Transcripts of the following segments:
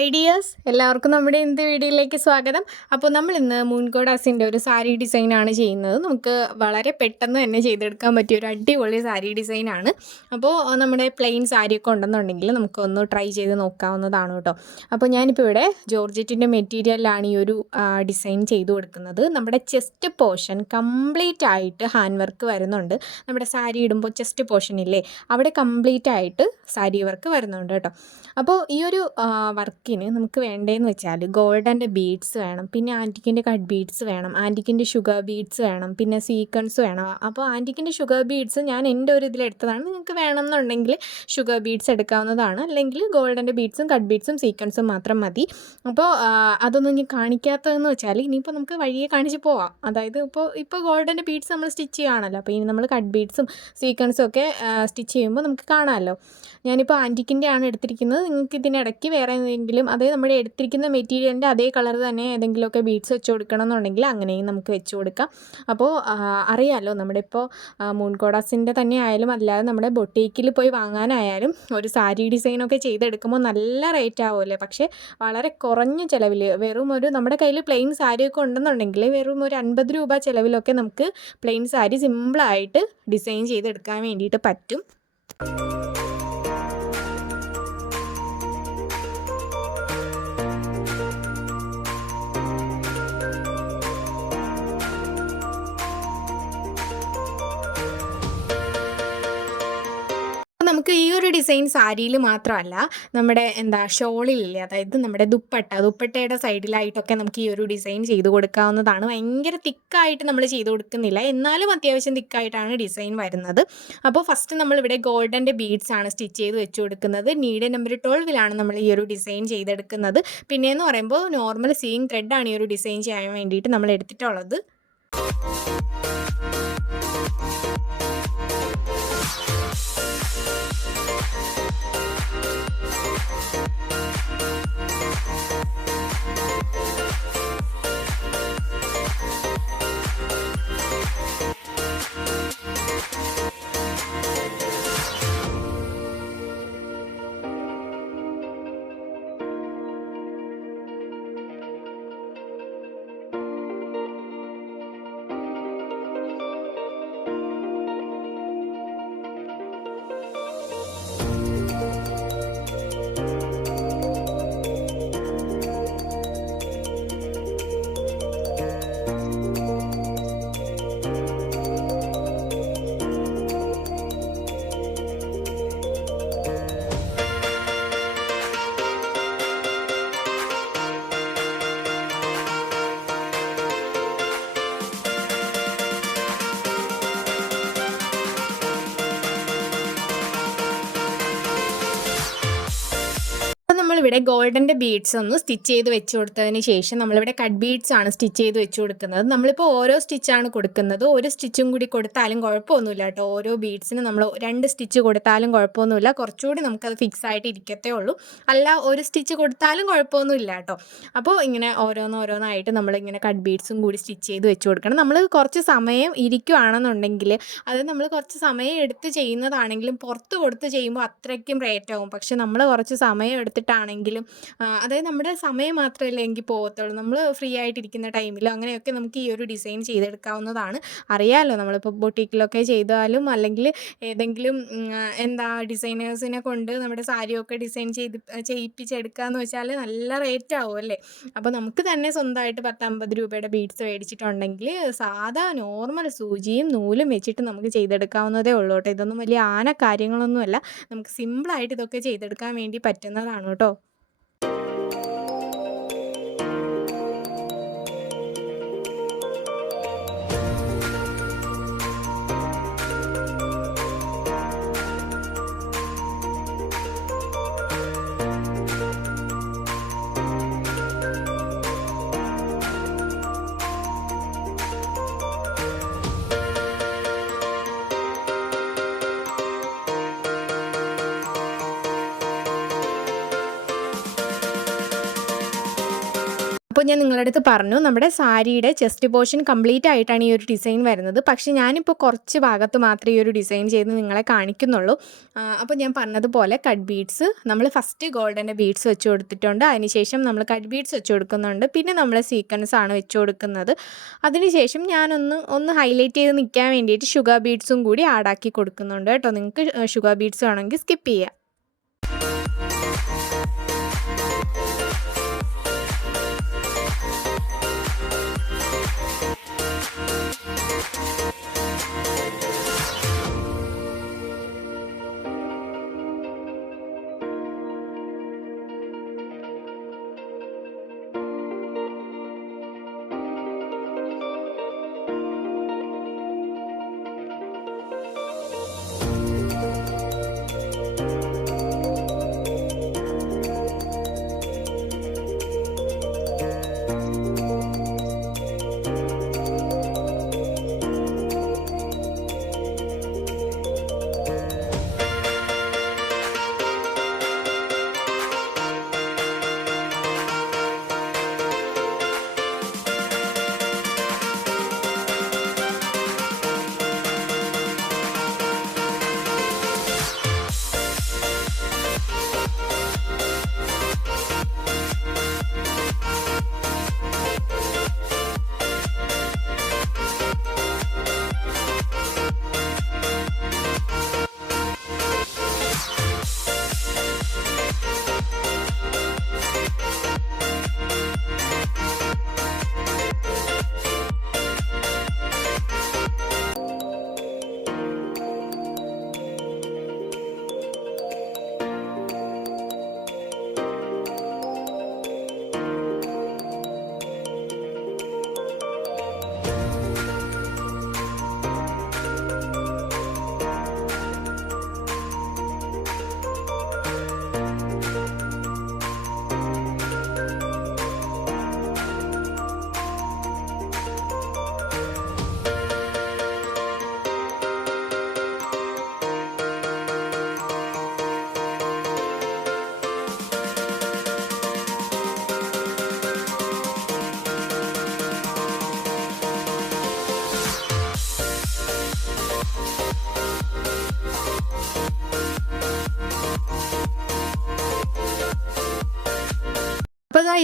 Hi dears എല്ലാവർക്കും നമ്മുടെ ഇന്നത്തെ വീഡിയോയിലേക്ക് സ്വാഗതം. അപ്പോൾ നമ്മൾ ഇന്ന് മൂൻകോടാസിന്റെ ഒരു സാരി ഡിസൈനാണ് ചെയ്യുന്നത്. നമുക്ക് വളരെ പെട്ടെന്ന് തന്നെ ചെയ്തെടുക്കാൻ പറ്റിയ ഒരു അടിപൊളി സാരി ഡിസൈനാണ് അപ്പോൾ നമ്മുടെ പ്ലെയിൻ സാരിയൊക്കെ ഉണ്ടെന്നുണ്ടെങ്കിൽ നമുക്കൊന്ന് ട്രൈ ചെയ്ത് നോക്കാവുന്നതാണ് കേട്ടോ. അപ്പോൾ ഞാനിപ്പോൾ ഇവിടെ ജോർജറ്റിന്റെ മെറ്റീരിയലിലാണ് ഈ ഒരു ഡിസൈൻ ചെയ്തു കൊടുക്കുന്നത്. നമ്മുടെ ചെസ്റ്റ് പോർഷൻ കംപ്ലീറ്റ് ആയിട്ട് ഹാൻഡ് വർക്ക് വരുന്നുണ്ട്. നമ്മുടെ സാരി ഇടുമ്പോൾ ചെസ്റ്റ് പോർഷൻ ഇല്ലേ? അവിടെ കംപ്ലീറ്റ് ആയിട്ട് സാരി വർക്ക് വരുന്നുണ്ട് കേട്ടോ. അപ്പോൾ ഈ ഒരു വർക്കിന് നമുക്ക് വേണ്ടതെന്ന് വെച്ചാൽ ഗോൾഡന്റെ ബീഡ്സ് വേണം പിന്നെ ആന്റിക്കിന്റെ കട്ട് ബീഡ്സ് വേണം ആന്റിക്കിന്റെ ഷുഗർ ബീഡ്സ് വേണം പിന്നെ സീക്വൻസ് വേണം. അപ്പോൾ ആന്റിക്കിന്റെ ഷുഗർ ബീഡ്സ് ഞാൻ എന്റെ ഒരു ഇതിലെടുത്തതാണ് നിങ്ങൾക്ക് വേണമെന്നുണ്ടെങ്കിൽ ഷുഗർ ബീഡ്സ് എടുക്കാവുന്നതാണ്. അല്ലെങ്കിൽ ഗോൾഡന്റെ ബീഡ്സും കട്ട് ബീഡ്സും സീക്വൻസും മാത്രം മതി. അപ്പോൾ അതൊന്നും ഞാൻ കാണിക്കാത്തതെന്ന് വെച്ചാൽ ഇനിയിപ്പോൾ നമുക്ക് വഴിയെ കാണിച്ച് പോവാം. അതായത് ഇപ്പോൾ ഇപ്പോൾ ഗോൾഡന്റെ ബീഡ്സ് നമ്മൾ സ്റ്റിച്ച് ചെയ്യുകയാണല്ലോ അപ്പോൾ ഇനി നമ്മൾ കട്ട് ബീഡ്സും സീക്വൻസും ഒക്കെ സ്റ്റിച്ച് ചെയ്യുമ്പോൾ നമുക്ക് കാണാമല്ലോ. ഞാനിപ്പോൾ ആന്റിക്കിന്റെ ആണ് എടുത്തിരിക്കുന്നത്. നിങ്ങൾക്ക് ഇതിനിടയ്ക്ക് വേറെ എന്തെങ്കിലും അതായത് നമ്മൾ എടുത്തിരിക്കുന്ന മെറ്റീരിയലിന്റെ അതേ കളർ തന്നെ ഏതെങ്കിലുമൊക്കെ ബീഡ്സ് വെച്ച് കൊടുക്കണം എന്നുണ്ടെങ്കിൽ അങ്ങനെയും നമുക്ക് വെച്ച് കൊടുക്കാം. അപ്പോൾ അറിയാമല്ലോ നമ്മുടെ ഇപ്പോൾ മൂൺകോടാസിന്റെ തന്നെ ആയാലും അല്ലാതെ നമ്മുടെ ബൊട്ടീക്കിൽ പോയി വാങ്ങാനായാലും ഒരു സാരി ഡിസൈനൊക്കെ ചെയ്തെടുക്കുമ്പോൾ നല്ല റേറ്റ് ആവുമല്ലേ? പക്ഷേ വളരെ കുറഞ്ഞ ചിലവിൽ വെറും ഒരു നമ്മുടെ കയ്യിൽ പ്ലെയിൻ സാരിയൊക്കെ ഉണ്ടെന്നുണ്ടെങ്കിൽ വെറും ഒരു അൻപത് രൂപ ചിലവിലൊക്കെ നമുക്ക് പ്ലെയിൻ സാരി സിമ്പിളായിട്ട് ഡിസൈൻ ചെയ്തെടുക്കാൻ വേണ്ടിയിട്ട് പറ്റും. നമുക്ക് ഈ ഒരു ഡിസൈൻ സാരിയിൽ മാത്രമല്ല നമ്മുടെ എന്താ ഷോളിലില്ലേ അതായത് നമ്മുടെ ദുപ്പട്ട ദുപ്പട്ടയുടെ സൈഡിലായിട്ടൊക്കെ നമുക്ക് ഈ ഒരു ഡിസൈൻ ചെയ്ത് കൊടുക്കാവുന്നതാണ്. ഭയങ്കര തിക്കായിട്ട് നമ്മൾ ചെയ്ത് കൊടുക്കുന്നില്ല. എന്നാലും അത്യാവശ്യം തിക്കായിട്ടാണ് ഡിസൈൻ വരുന്നത്. അപ്പോൾ ഫസ്റ്റ് നമ്മളിവിടെ ഗോൾഡന്റെ ബീഡ്സ് ആണ് സ്റ്റിച്ച് ചെയ്ത് വെച്ച് കൊടുക്കുന്നത്. നീഡ് നമ്പർ ട്വൽവിലാണ് നമ്മൾ ഈ ഒരു ഡിസൈൻ ചെയ്തെടുക്കുന്നത്. പിന്നെയെന്ന് പറയുമ്പോൾ നോർമൽ സീയിങ് ത്രെഡാണ് ഈ ഒരു ഡിസൈൻ ചെയ്യാൻ വേണ്ടിയിട്ട് നമ്മൾ എടുത്തിട്ടുള്ളത്. നമ്മളിവിടെ ഗോൾഡന്റെ ബീഡ്സ് ഒന്ന് സ്റ്റിച്ച് ചെയ്ത് വെച്ച് കൊടുത്തതിന് ശേഷം നമ്മളിവിടെ കട്ട് ബീഡ്സ് ആണ് സ്റ്റിച്ച് ചെയ്ത് വെച്ച് കൊടുക്കുന്നത്. നമ്മളിപ്പോൾ ഓരോ സ്റ്റിച്ചാണ് കൊടുക്കുന്നത്. ഒരു സ്റ്റിച്ചും കൂടി കൊടുത്താലും കുഴപ്പമൊന്നുമില്ല കേട്ടോ. ഓരോ ബീഡ്സിന് നമ്മൾ രണ്ട് സ്റ്റിച്ച് കൊടുത്താലും കുഴപ്പമൊന്നുമില്ല. കുറച്ചുകൂടി നമുക്കത് ഫിക്സ് ആയിട്ട് ഇരിക്കത്തേ ഉള്ളൂ. അല്ല ഒരു സ്റ്റിച്ച് കൊടുത്താലും കുഴപ്പമൊന്നുമില്ല കേട്ടോ. അപ്പോൾ ഇങ്ങനെ ഓരോന്നോരോന്നായിട്ട് നമ്മളിങ്ങനെ കട്ട് ബീഡ്സും കൂടി സ്റ്റിച്ച് ചെയ്ത് വെച്ച് കൊടുക്കണം. നമ്മൾ കുറച്ച് സമയം ഇരിക്കുകയാണെന്നുണ്ടെങ്കിൽ അത് നമ്മൾ കുറച്ച് സമയം എടുത്ത് ചെയ്യുന്നതാണെങ്കിലും പുറത്ത് കൊടുത്ത് ചെയ്യുമ്പോൾ അത്രയ്ക്കും റേറ്റ് ആവും. പക്ഷെ നമ്മൾ കുറച്ച് സമയം എടുത്തിട്ടാണ് ആണെങ്കിലും അതായത് നമ്മുടെ സമയം മാത്രമല്ല എങ്കിൽ പോകത്തുള്ളൂ. നമ്മൾ ഫ്രീ ആയിട്ടിരിക്കുന്ന ടൈമിലോ അങ്ങനെയൊക്കെ നമുക്ക് ഈ ഒരു ഡിസൈൻ ചെയ്തെടുക്കാവുന്നതാണ്. അറിയാമല്ലോ നമ്മളിപ്പോൾ ബൊട്ടീക്കിലൊക്കെ ചെയ്താലും അല്ലെങ്കിൽ ഏതെങ്കിലും എന്താ ഡിസൈനേഴ്സിനെ കൊണ്ട് നമ്മുടെ സാരിയൊക്കെ ഡിസൈൻ ചെയ്ത് ചെയ്യിപ്പിച്ചെടുക്കുക എന്ന് വെച്ചാൽ നല്ല റേറ്റ് ആവും അല്ലേ? അപ്പോൾ നമുക്ക് തന്നെ സ്വന്തമായിട്ട് പത്തമ്പത് രൂപയുടെ ബീഡ്സ് മേടിച്ചിട്ടുണ്ടെങ്കിൽ സാധാ നോർമൽ സൂചിയും നൂലും വെച്ചിട്ട് നമുക്ക് ചെയ്തെടുക്കാവുന്നതേ ഉള്ളൂ കേട്ടോ. ഇതൊന്നും വലിയ ആന കാര്യങ്ങളൊന്നുമല്ല. നമുക്ക് സിമ്പിളായിട്ട് ഇതൊക്കെ ചെയ്തെടുക്കാൻ വേണ്ടി പറ്റുന്നതാണ് കേട്ടോ. അപ്പോൾ ഞാൻ നിങ്ങളുടെ അടുത്ത് പറഞ്ഞു നമ്മുടെ സാരിയുടെ ചെസ്റ്റ് പോർഷൻ കംപ്ലീറ്റ് ആയിട്ടാണ് ഈ ഒരു ഡിസൈൻ വരുന്നത്. പക്ഷേ ഞാനിപ്പോൾ കുറച്ച് ഭാഗത്ത് മാത്രമേ ഈ ഒരു ഡിസൈൻ ചെയ്ത് നിങ്ങളെ കാണിക്കുന്നുള്ളൂ. അപ്പോൾ ഞാൻ പറഞ്ഞതുപോലെ കട്ട് ബീഡ്സ് നമ്മൾ ഫസ്റ്റ് ഗോൾഡന്റെ ബീഡ്സ് വെച്ച് കൊടുത്തിട്ടുണ്ട്. അതിനുശേഷം നമ്മൾ കട്ട് ബീഡ്സ് വെച്ച് കൊടുക്കുന്നുണ്ട്. പിന്നെ നമ്മൾ സീക്വൻസ് ആണ് വെച്ച് കൊടുക്കുന്നത്. അതിനുശേഷം ഞാനൊന്ന് ഒന്ന് ഹൈലൈറ്റ് ചെയ്ത് നിൽക്കാൻ വേണ്ടിയിട്ട് ഷുഗർ ബീഡ്സും കൂടി ആഡാക്കി കൊടുക്കുന്നുണ്ട് കേട്ടോ. നിങ്ങൾക്ക് ഷുഗർ ബീഡ്സ് വേണമെങ്കിൽ സ്കിപ്പ് ചെയ്യാം.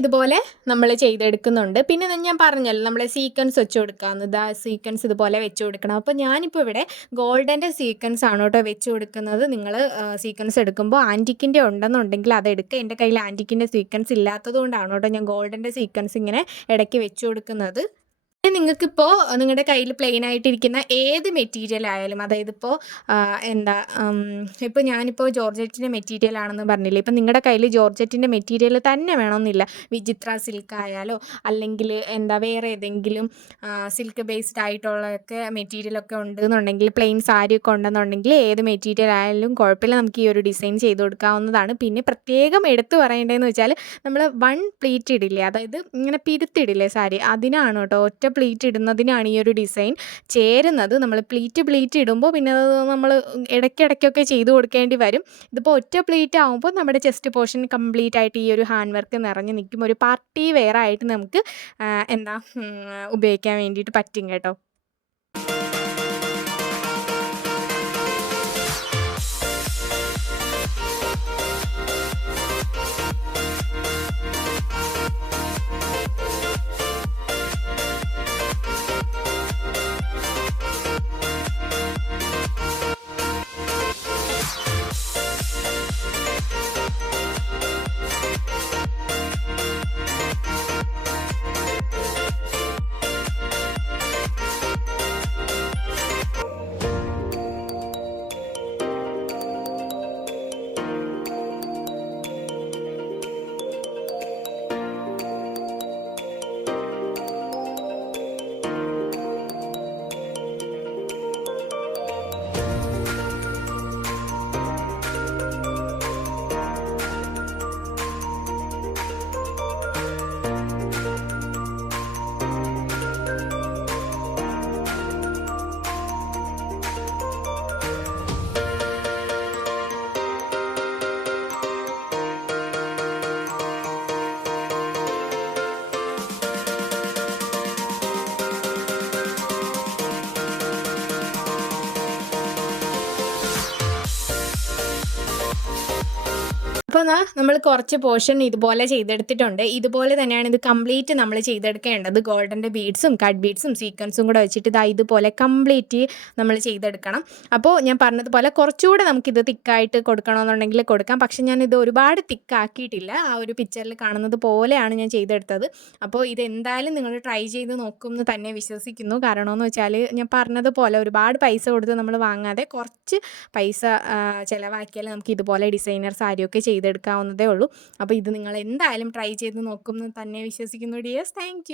ഇതുപോലെ നമ്മൾ ചെയ്തെടുക്കുന്നുണ്ട്. പിന്നെ ഞാൻ പറഞ്ഞല്ലോ നമ്മൾ സീക്വൻസ് വെച്ച് കൊടുക്കാമെന്ന് ഇതാ സീക്വൻസ് ഇതുപോലെ വെച്ച് കൊടുക്കണം. അപ്പോൾ ഞാനിപ്പോൾ ഇവിടെ ഗോൾഡന്റെ സീക്വൻസ് ആണ് കേട്ടോ വെച്ച് കൊടുക്കുന്നത്. നിങ്ങൾ സീക്വൻസ് എടുക്കുമ്പോൾ ആന്റിക്കിന്റെ ഉണ്ടെന്നുണ്ടെങ്കിൽ അത് എടുക്കുക എന്റെ കയ്യിൽ ആന്റിക്കിന്റെ സീക്വൻസ് ഇല്ലാത്തത് കൊണ്ടാണ് കേട്ടോ ഞാൻ ഗോൾഡന്റെ സീക്വൻസ് ഇങ്ങനെ ഇടയ്ക്ക് വെച്ച് കൊടുക്കുന്നത്. നിങ്ങൾക്കിപ്പോൾ നിങ്ങളുടെ കയ്യിൽ പ്ലെയിൻ ആയിട്ടിരിക്കുന്ന ഏത് മെറ്റീരിയൽ ആയാലും അതായത് ഇപ്പോൾ എന്താ ഇപ്പോൾ ഞാനിപ്പോൾ ജോർജറ്റിന്റെ മെറ്റീരിയൽ ആണെന്ന് പറഞ്ഞില്ലേ ഇപ്പം നിങ്ങളുടെ കയ്യിൽ ജോർജറ്റിന്റെ മെറ്റീരിയൽ തന്നെ വേണമെന്നില്ല വിചിത്ര സിൽക്ക് ആയാലോ അല്ലെങ്കിൽ എന്താ വേറെ ഏതെങ്കിലും സിൽക്ക് ബേസ്ഡ് ആയിട്ടുള്ളതൊക്കെ മെറ്റീരിയലൊക്കെ ഉണ്ടെന്നുണ്ടെങ്കിൽ പ്ലെയിൻ സാരി ഒക്കെ ഉണ്ടെന്നുണ്ടെങ്കിൽ ഏത് മെറ്റീരിയൽ ആയാലും കുഴപ്പമില്ല നമുക്ക് ഈ ഒരു ഡിസൈൻ ചെയ്ത് കൊടുക്കാവുന്നതാണ്. പിന്നെ പ്രത്യേകം എടുത്തു പറയേണ്ടതെന്ന് വെച്ചാൽ നമ്മൾ വൺ പ്ലീറ്റ് ഇടില്ലേ അതായത് ഇങ്ങനെ പിരുത്തിടില്ലേ സാരി അതിനാണ് കേട്ടോ ഒറ്റ പ്ലീറ്റ് ഇടുന്നതിനാണ് ഈ ഒരു ഡിസൈൻ. ചേരുന്നത് നമ്മൾ പ്ലീറ്റ് പ്ലീറ്റ് ഇടുമ്പോൾ പിന്നെ അത് നമ്മൾ ഇടയ്ക്കിടയ്ക്കൊക്കെ ചെയ്തു കൊടുക്കേണ്ടി വരും. ഇതിപ്പോൾ ഒറ്റ പ്ലീറ്റ് ആകുമ്പോൾ നമ്മുടെ ചെസ്റ്റ് പോർഷൻ കംപ്ലീറ്റ് ആയിട്ട് ഈ ഒരു ഹാൻഡ് വർക്ക് നിറഞ്ഞ് നിൽക്കും. ഒരു പാർട്ടി വെയർ ആയിട്ട് നമുക്ക് എന്താ ഉപയോഗിക്കാൻ വേണ്ടിയിട്ട് പറ്റും കേട്ടോ. എന്നാ നമ്മൾ കുറച്ച് പോർഷൻ ഇതുപോലെ ചെയ്തെടുത്തിട്ടുണ്ട്. ഇതുപോലെ തന്നെയാണ് ഇത് കംപ്ലീറ്റ് നമ്മൾ ചെയ്തെടുക്കേണ്ടത്. ഗോൾഡന്റെ ബീഡ്സും കട്ട് ബീഡ്സും സീക്വൻസും കൂടെ വെച്ചിട്ട് ഇതാ ഇതുപോലെ കംപ്ലീറ്റ് നമ്മൾ ചെയ്തെടുക്കണം. അപ്പോൾ ഞാൻ പറഞ്ഞതുപോലെ കുറച്ചുകൂടെ നമുക്കിത് തിക്കായിട്ട് കൊടുക്കണമെന്നുണ്ടെങ്കിൽ കൊടുക്കാം. പക്ഷെ ഞാൻ ഇത് ഒരുപാട് തിക്കാക്കിയിട്ടില്ല. ആ ഒരു പിക്ചറിൽ കാണുന്നത് പോലെയാണ് ഞാൻ ചെയ്തെടുത്തത്. അപ്പോൾ ഇത് എന്തായാലും നിങ്ങൾ ട്രൈ ചെയ്ത് നോക്കും എന്ന് തന്നെ വിശ്വസിക്കുന്നു. കാരണമെന്ന് വെച്ചാൽ ഞാൻ പറഞ്ഞതുപോലെ ഒരുപാട് പൈസ കൊടുത്ത് നമ്മൾ വാങ്ങാതെ കുറച്ച് പൈസ ചിലവാക്കിയാൽ നമുക്ക് ഇതുപോലെ ഡിസൈനർ സാരിയൊക്കെ ചെയ്തെടുക്കാവുന്നതേ ഉള്ളൂ. അപ്പോൾ ഇത് നിങ്ങൾ എന്തായാലും ട്രൈ ചെയ്ത് നോക്കും എന്ന് തന്നെ വിശ്വസിക്കുന്നു ഡിയേഴ്സ് താങ്ക്